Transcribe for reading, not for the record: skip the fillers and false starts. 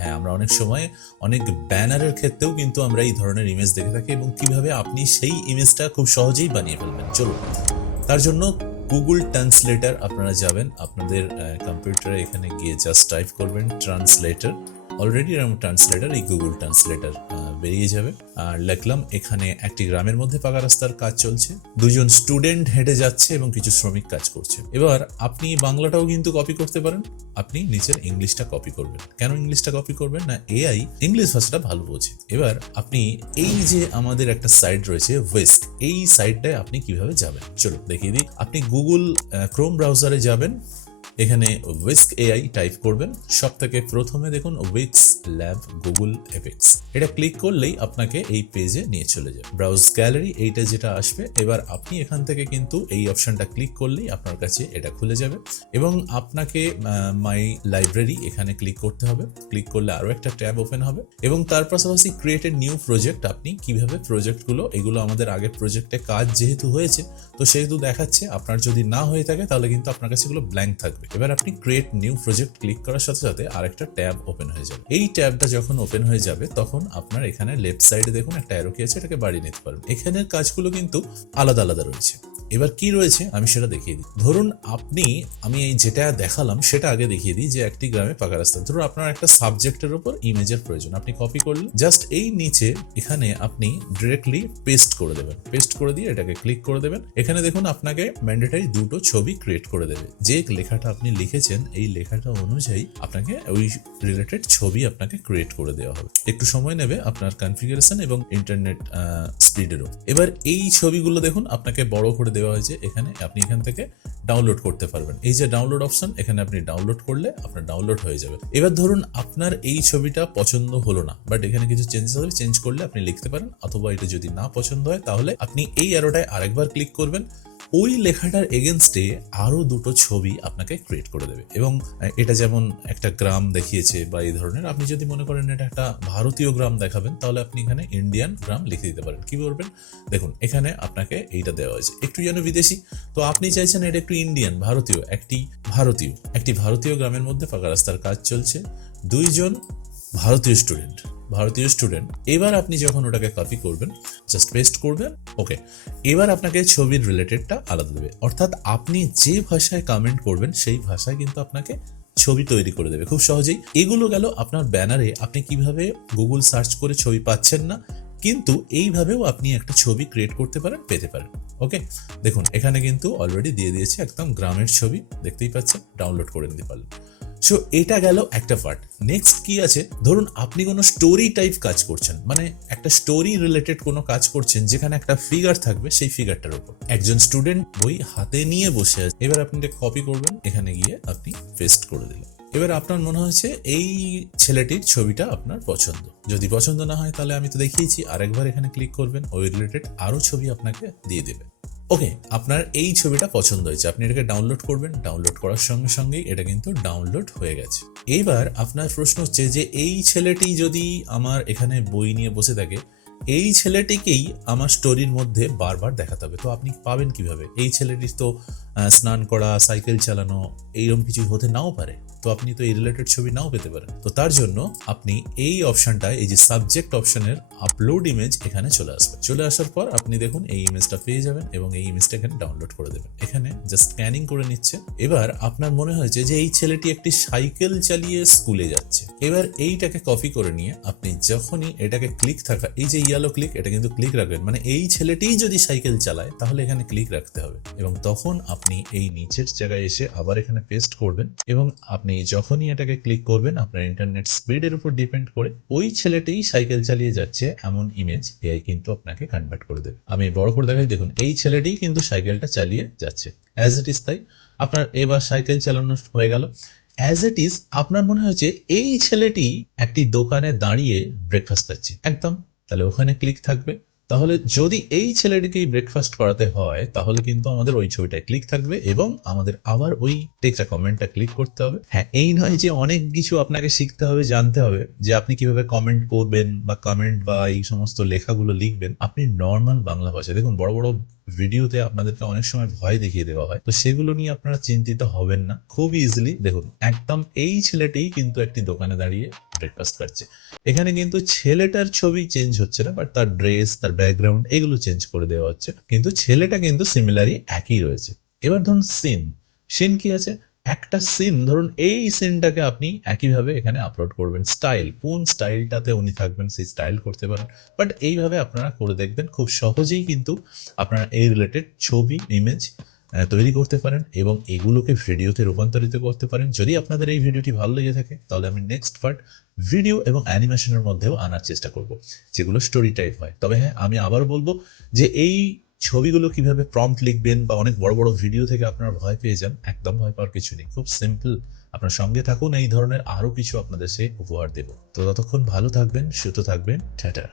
হ্যাঁ, আমরা অনেক সময় অনেক ব্যানারের ক্ষেত্রেও কিন্তু আমরা এই ধরনের ইমেজ দেখে থাকি এবং কিভাবে আপনি সেই ইমেজটা খুব সহজেই বানিয়ে ফেলবেন। চলুন, তার জন্য গুগল ট্রান্সলেটর আপনারা যাবেন, আপনাদের কম্পিউটারে এখানে গিয়ে জাস্ট টাইপ করবেন ট্রান্সলেটর। অলরেডি এরকম ট্রান্সলেটর, এই গুগল ট্রান্সলেটর বেরিয়ে যাবে। আর লিখলাম এখানে একটি গ্রামের মধ্যে পাকা রাস্তার কাজ চলছে, দুজন স্টুডেন্ট হেঁটে যাচ্ছে এবং কিছু শ্রমিক কাজ করছে। এবার আপনি বাংলাটাও কিন্তু কপি করতে পারেন, আপনি নিচের ইংলিশটা কপি করবেন। কেন ইংলিশটা কপি করবেন না, এআই ইংলিশ ভাষাটা ভালো বোঝে। এবার আপনি এই যে আমাদের একটা সাইট রয়েছে ওয়েস্ক, এই সাইটটায় আপনি কিভাবে যাবেন চলুন দেখিয়ে দিই। আপনি গুগল ক্রোম ব্রাউজারে যাবেন, এখানে উইস্ক এআই টাইপ করবেন। সব থেকে প্রথমে দেখুন উইক্স ল্যাব গুগল এফেক্স, এটা ক্লিক করলেই আপনাকে এই পেজে নিয়ে চলে যাবে। ব্রাউজ গ্যালারি এইটা যেটা আসবে, এবার আপনি এখান থেকে কিন্তু এই অপশনটা ক্লিক করলেই আপনার কাছে এটা খুলে যাবে এবং আপনাকে মাই লাইব্রেরি এখানে ক্লিক করতে হবে। ক্লিক করলে আরো একটা ট্যাব ওপেন হবে এবং তার পাশাপাশি ক্রিয়েট এ নিউ প্রজেক্ট, আপনি কিভাবে প্রজেক্টগুলো, এগুলো আমাদের আগের প্রজেক্টে কাজ যেহেতু হয়েছে তো সেহেতু দেখাচ্ছে। আপনার যদি না হয়ে থাকে তাহলে কিন্তু আপনার কাছে এগুলো ব্ল্যাঙ্ক থাকবে। এবার আপনি ক্রিয়েট নিউ প্রজেক্ট ক্লিক করার সাথে সাথে আরেকটা ট্যাব ওপেন হয়ে যাবে। এই ট্যাবটা যখন ওপেন হয়ে যাবে তখন আপনার এখানে লেফট সাইডে দেখুন একটা অ্যারো কি আছে, এটাকে বাড়িয়ে নিতে পারবেন। এখানের কাজগুলো কিন্তু আলাদা আলাদা রয়েছে। এবার কি রয়েছে আমি সেটা দেখিয়ে দিই। ধরুন আমি এই যেটা দেখালাম সেটা আগে দেখিয়ে দিই, যে একটি গ্রামে পাকা রাস্তা। ধরুন আপনার একটা সাবজেক্টের উপর ইমেজের প্রয়োজন, আপনি কপি করলেন, জাস্ট এই নিচে এখানে আপনি ডিরেক্টলি পেস্ট করে দেবেন। পেস্ট করে দিয়ে এটাকে ক্লিক করে দেবেন। এখানে দেখুন আপনাকে ম্যান্ডেটরি দুটো ছবি ক্রিয়েট করে দেবে। যে লেখাটা আপনি লিখেছেন এই লেখাটা অনুযায়ী আপনাকে ওই রিলেটেড ছবি আপনাকে ক্রিয়েট করে দেওয়া হবে। একটু সময় নেবে আপনার কনফিগারেশন এবং ইন্টারনেট স্পিডেরও। এবার এই ছবিগুলো দেখুন আপনাকে বড় করে দেওয়া হয়েছে, এখানে আপনি এখান থেকে ডাউনলোড করতে পারবেন। এই যে ডাউনলোড অপশন, এখানে আপনি ডাউনলোড করলে আপনার ডাউনলোড হয়ে যাবে। এবার ধরুন আপনার এই ছবিটা পছন্দ হলো না, বাট এখানে কিছু চেঞ্জেস হবে, চেঞ্জ করলে আপনি লিখতে পারেন। অথবা এটা যদি না পছন্দ হয় তাহলে আপনি এই অ্যারোটায় আরেকবার ক্লিক করবেন, ওই লেখাটার এগেনস্টে আরো দুটো ছবি আপনাকে ক্রিয়েট করে দেবে। এবং এটা যেমন একটা গ্রাম দেখিয়েছে বা এই ধরনের, আপনি যদি মনে করেন এটা একটা ভারতীয় গ্রাম দেখাবেন তাহলে আপনি এখানে ইন্ডিয়ান গ্রাম লিখে দিতে পারেন। কি করবেন দেখুন, এখানে আপনাকে এইটা দেওয়া হয়েছে, একটু যেন বিদেশি, তো আপনি চাইছেন এটা একটু ইন্ডিয়ান, একটি ভারতীয় গ্রামের মধ্যে পাকা রাস্তার কাজ চলছে, দুইজন ভারতীয় স্টুডেন্ট। এবার আপনি যখন ওটাকে কপি করবেন, জাস্ট পেস্ট করবেন, ওকে। এবার আপনাকে ছবির রিলেটেডটা আলাদা দেবে, অর্থাৎ আপনি যে ভাষায় কমেন্ট করবেন সেই ভাষায় কিন্তু আপনাকে ছবি তৈরি করে দেবে খুব সহজেই। এগুলো গেল আপনার ব্যানারে আপনি কিভাবে গুগল সার্চ করে ছবি পাচ্ছেন না, কিন্তু এইভাবেও আপনি একটা ছবি ক্রিয়েট করতে পারেন, পেতে পারেন। ওকে, দেখুন এখানে কিন্তু অলরেডি দিয়ে দিয়েছে একদম গ্রামের ছবি, দেখতেই পাচ্ছেন, ডাউনলোড করে নিতে পারলেন। সো এটা গেল একটা পার্ট। নেক্সট কি আছে, ধরুন আপনি কোনো স্টোরি টাইপ কাজ করছেন, মানে একটা স্টোরি রিলেটেড কোনো কাজ করছেন যেখানে একটা ফিগার থাকবে, সেই ফিগারটার উপর একজন স্টুডেন্ট বই হাতে নিয়ে বসে আছে। এবার আপনি এটা কপি করবেন, এখানে গিয়ে আপনি পেস্ট করে দিলেন। এবার আপনার মনে হচ্ছে এই ছেলেটির ছবিটা আপনার পছন্দ, যদি পছন্দ না হয় তাহলে আমি তো দেখিয়েছি, আরেকবার এখানে ক্লিক করবেন, ওই রিলেটেড আরো ছবি আপনাকে দিয়ে দেবে। ওকে, আপনার এই ছবিটা পছন্দ হয়েছে, আপনি এটাকে ডাউনলোড করবেন। ডাউনলোড করার সঙ্গে সঙ্গেই এটা কিন্তু ডাউনলোড হয়ে গেছে। এইবার আপনার প্রশ্ন হচ্ছে যে এই ছেলেটি যদি আমার এখানে বই নিয়ে বসে থাকে, এই ছেলেটিকেই আমার স্টোরির মধ্যে বারবার দেখাতে হবে। তো আপনি পাবেন কিভাবে? এই ছেলেটির তো স্নান করা, সাইকেল চালানো এইরকম কিছু হতে নাও পারে, তো আপনি তো এই রিলেটেড ছবি নাও পেতে পারেন। তো তার জন্য আপনি এই অপশনটা, এই যে সাবজেক্ট অপশনের আপলোড ইমেজ, এখানে চলে আসবে। চলে আসার পর আপনি দেখুন এই ইমেজটা পেয়ে যাবেন এবং এই ইমেজটা এখানে ডাউনলোড করে দেবেন। এখানে জাস্ট স্ক্যানিং করে নিচ্ছে। এবার আপনার মনে হয়েছে যে এই ছেলেটি একটি সাইকেল চালিয়ে স্কুলে যাচ্ছে। এবার এইটাকে কপি করে নিয়ে আপনি যখনই এটাকে ক্লিক থাকা, এই যে ইয়েলো ক্লিক, এটা কিন্তু ক্লিক রাখবেন, মানে এই ছেলেটিই যদি সাইকেল চালায় তাহলে এখানে ক্লিক রাখতে হবে। এবং তখন আপনি এই নিচের জায়গায় এসে আবার এখানে পেস্ট করবেন এবং আপনি যখনই এটাকে ক্লিক করবেন, আপনার ইন্টারনেট স্পিডের উপর ডিপেন্ড করে ওই ছেলেটিই সাইকেল চালিয়ে যাচ্ছে এমন ইমেজ এআই কিন্তু আপনাকে কনভার্ট করে দেবে। আমি বড় করে দেখাই, দেখুন এই ছেলেটিই কিন্তু সাইকেলটা চালিয়ে যাচ্ছে অ্যাজ ইট ইজ। তাই আপনার এবার সাইকেল চালানো হয়ে গেল। অ্যাজ ইট ইজ আপনার মনে হয়েছে এই ছেলেটি একটি দোকানে দাঁড়িয়ে ব্রেকফাস্ট খাচ্ছে, একদম, তাহলে ওখানে ক্লিক থাকবে। তাহলে যদি এই ছেলেটিকেই ব্রেকফাস্ট করাতে হয় তাহলে কিন্তু আমাদের ওই ছবিটায় ক্লিক থাকবে এবং আমাদের আবার ওই টেক্সট কমেন্টটা ক্লিক করতে হবে। হ্যাঁ, এই নয় যে অনেক কিছু আপনাকে শিখতে হবে, জানতে হবে যে আপনি কিভাবে কমেন্ট করবেন বা কমেন্ট বা এই সমস্ত লেখাগুলো লিখবেন। আপনি নর্মাল বাংলা ভাষায়, দেখুন বড় বড় ভিডিওতে আপনাদেরকে অনেক সময় ভয় দেখিয়ে দেওয়া হয়, তো সেগুলো নিয়ে আপনারা চিন্তিত হবেন না। খুব ইজিলি দেখুন, একদম এই ছেলেটিই কিন্তু একটি দোকানে দাঁড়িয়ে ব্রেকফাস্ট খাচ্ছে। এখানে কিন্তু ছেলেটার ছবি চেঞ্জ হচ্ছে না, বাট তার ড্রেস, তার ব্যাকগ্রাউন্ড এগুলো চেঞ্জ করে দেওয়া হচ্ছে, কিন্তু ছেলেটা কিন্তু সিমিলারই একই রয়েছে। এবার ধরুন সিন কি আছে, একটা সিন ধরুন, এই সিনটাকে আপনি একইভাবে এখানে আপলোড করবেন। স্টাইল, কোন স্টাইলটাতে উনি থাকবেন সেই স্টাইল করতে পারেন। বাট এইভাবে আপনারা করে দেখবেন, খুব সহজেই কিন্তু আপনারা এই রিলেটেড ছবি, ইমেজ তৈরি করতে পারেন এবং এগুলোকে ভিডিওতে রূপান্তরিত করতে পারেন। যদি আপনাদের এই ভিডিওটি ভালো লেগে থাকে, তাহলে আমি নেক্সট পার্ট ভিডিও এবং অ্যানিমেশনের মধ্যেও আনার চেষ্টা করব, যেগুলো স্টোরি টাইপ হয়। তবে হ্যাঁ, আমি আবার বলবো যে এই ছবিগুলো কিভাবে প্রম্পট লিখবেন বা অনেক বড় বড় ভিডিও থেকে আপনারা ভয় পেয়ে যান, একদম ভয় পাওয়ার কিছু নেই। খুব সিম্পল, আপনার সঙ্গে থাকুন, এই ধরনের আরো কিছু আপনাদের সে উপহার দেব। তো ততক্ষণ ভালো থাকবেন, সুস্থ থাকবেন, টাটা।